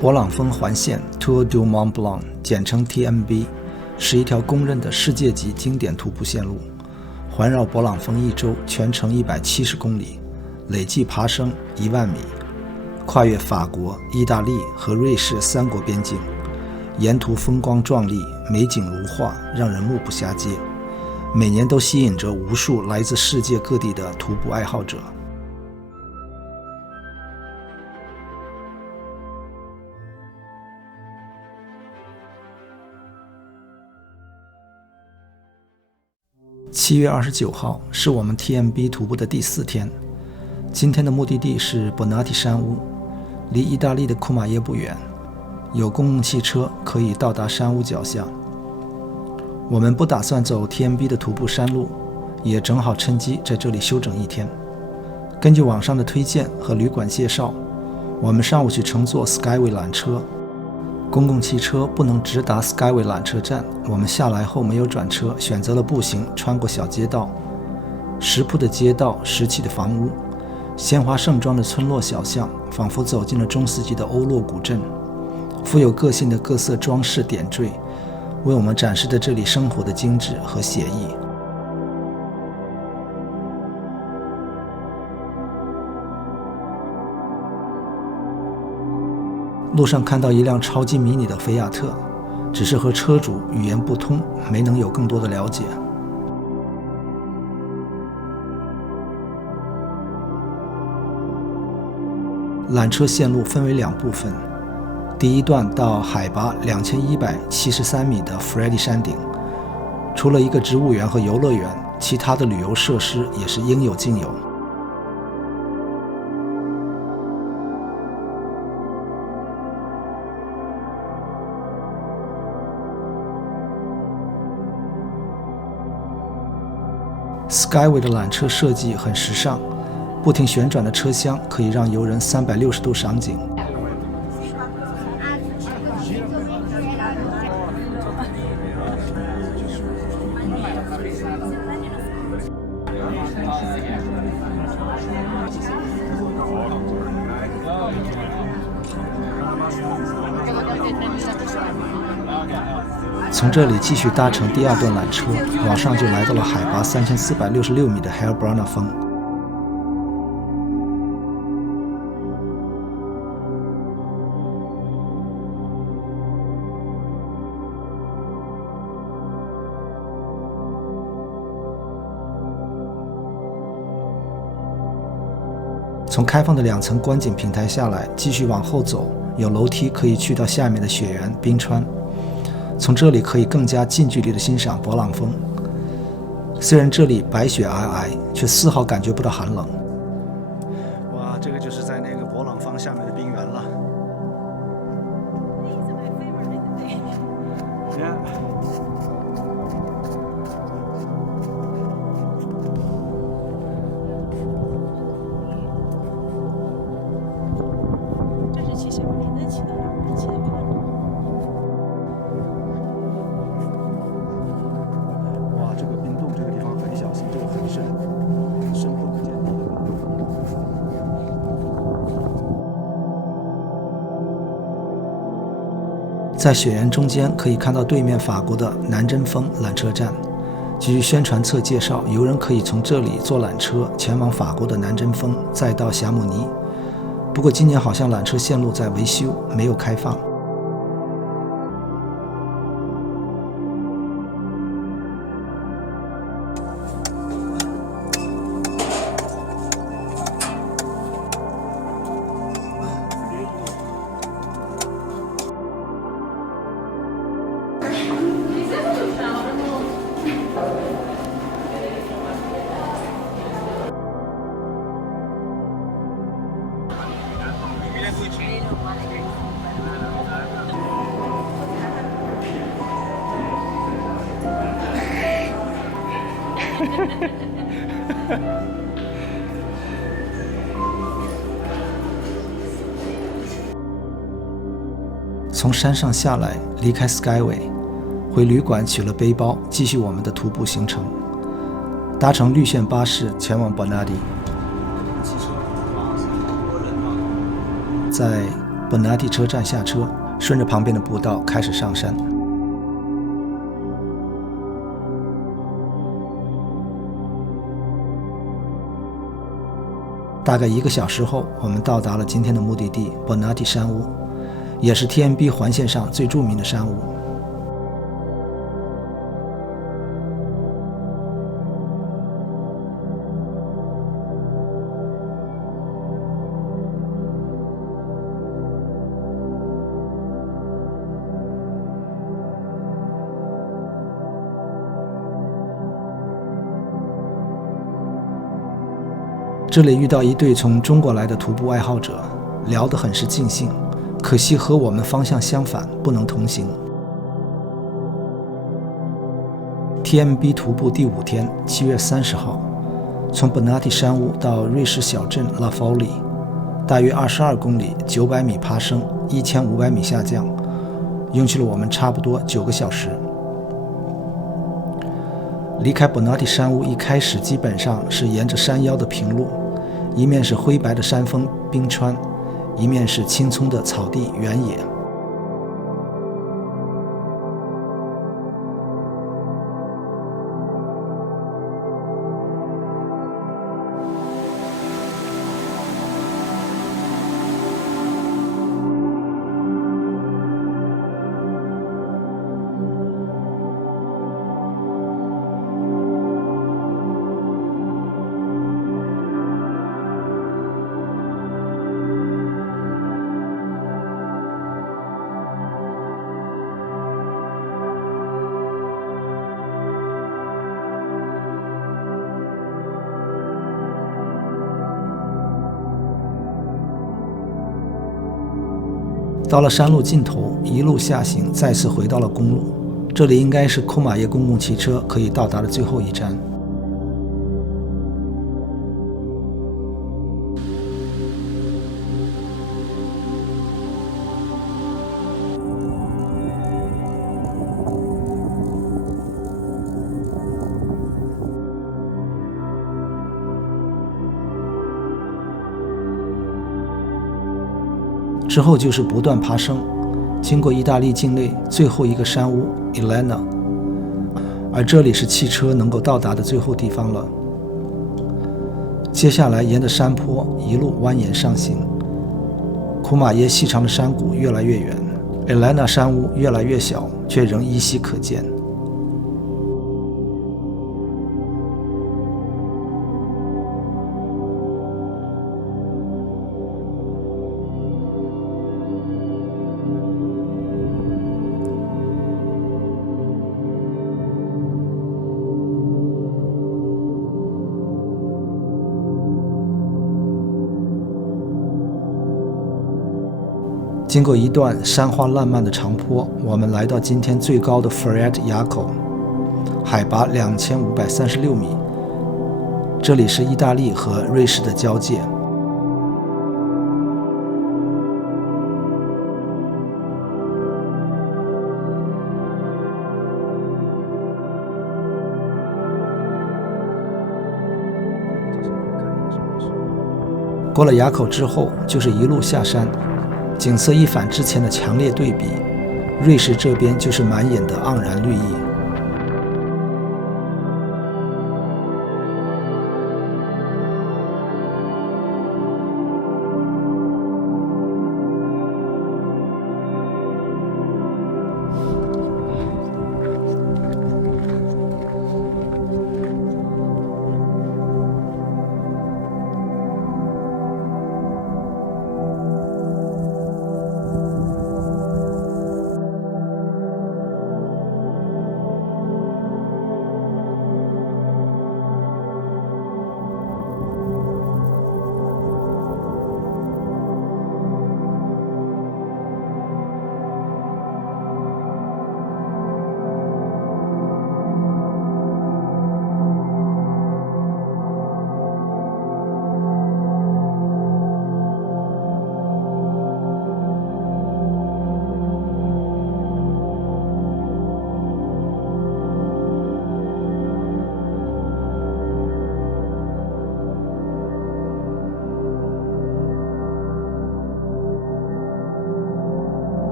勃朗峰环线 Tour du Mont Blanc 简称 TMB 是一条公认的世界级经典徒步线路，环绕勃朗峰一周，全程170公里，累计爬升1万米，跨越法国、意大利和瑞士3国边境，沿途风光壮丽，美景如画，让人目不暇接，每年都吸引着无数来自世界各地的徒步爱好者。7月29号是我们 TMB 徒步的第4天，今天的目的地是博纳提山屋，离意大利的库马耶不远，有公共汽车可以到达山屋脚下。我们不打算走 TMB 的徒步山路，也正好趁机在这里休整一天。根据网上的推荐和旅馆介绍，我们上午去乘坐 Skyway 缆车，公共汽车不能直达 Skyway 缆车站，我们下来后没有转车，选择了步行穿过小街道，石铺的街道，石砌的房屋，鲜花盛装的村落小巷，仿佛走进了中世纪的欧洛古镇，富有个性的各色装饰点缀，为我们展示着这里生活的精致和写意。路上看到一辆超级迷你的菲亚特，只是和车主语言不通，没能有更多的了解。缆车线路分为2部分，第一段到海拔2173米的弗雷迪山顶，除了一个植物园和游乐园，其他的旅游设施也是应有尽有。Skyway 的缆车设计很时尚，不停旋转的车厢可以让游人360度赏景。从这里继续搭乘第2段缆车，往上就来到了海拔3466米的 Heilbronner 峰。从开放的2层观景平台下来，继续往后走，有楼梯可以去到下面的雪原冰川。从这里可以更加近距离地欣赏勃朗峰，虽然这里白雪皑皑，却丝毫感觉不到寒冷。哇，这个就是在那个勃朗峰下面的冰原了。这是骑小林的骑的哪儿？骑的宽。这个冰洞这个地方很小心，这个很深，深不可见底的。在雪原中间可以看到对面法国的南针峰缆车站。据宣传册介绍，游人可以从这里坐缆车前往法国的南针峰，再到霞姆尼。不过今年好像缆车线路在维修，没有开放。从山上下来，离开 Skyway， 回旅馆取了背包，继续我们的徒步行程，搭乘绿线巴士前往 Bonardi。在 Bonatti 车站下车，顺着旁边的步道开始上山。大概1个小时后，我们到达了今天的目的地 Bonatti 山屋，也是 TMB 环线上最著名的山屋。这里遇到一对从中国来的徒步爱好者，聊得很是尽兴，可惜和我们方向相反，不能同行。TMB 徒步第5天，7月30号，从 Bonatti 山屋到瑞士小镇 La Folie， 大约22公里，900米爬升，1500米下降，用去了我们差不多9个小时。离开 Bonatti 山屋一开始基本上是沿着山腰的平路，一面是灰白的山峰冰川，一面是青葱的草地原野。到了山路尽头，一路下行，再次回到了公路。这里应该是库马耶公共汽车可以到达的最后一站。之后就是不断爬升，经过意大利境内最后一个山屋 Elena， 而这里是汽车能够到达的最后地方了。接下来沿着山坡一路蜿蜒上行，库马耶细长的山谷越来越远， Elena 山屋越来越小，却仍依稀可见。经过一段山花烂漫的长坡，我们来到今天最高的 Ferrette 垭口，海拔2536米。这里是意大利和瑞士的交界。过了垭口之后，就是一路下山。景色一反之前的强烈对比，瑞士这边就是满眼的盎然绿意。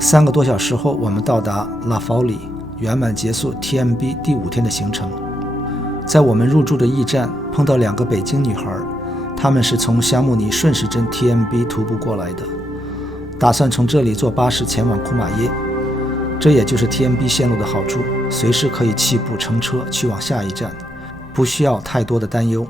3个多小时后，我们到达拉法里，圆满结束 TMB 第5天的行程。在我们入住的驿站碰到2个北京女孩，她们是从香木尼顺时针 TMB 徒步过来的，打算从这里坐巴士前往库马耶。这也就是 TMB 线路的好处，随时可以弃步乘车去往下一站，不需要太多的担忧。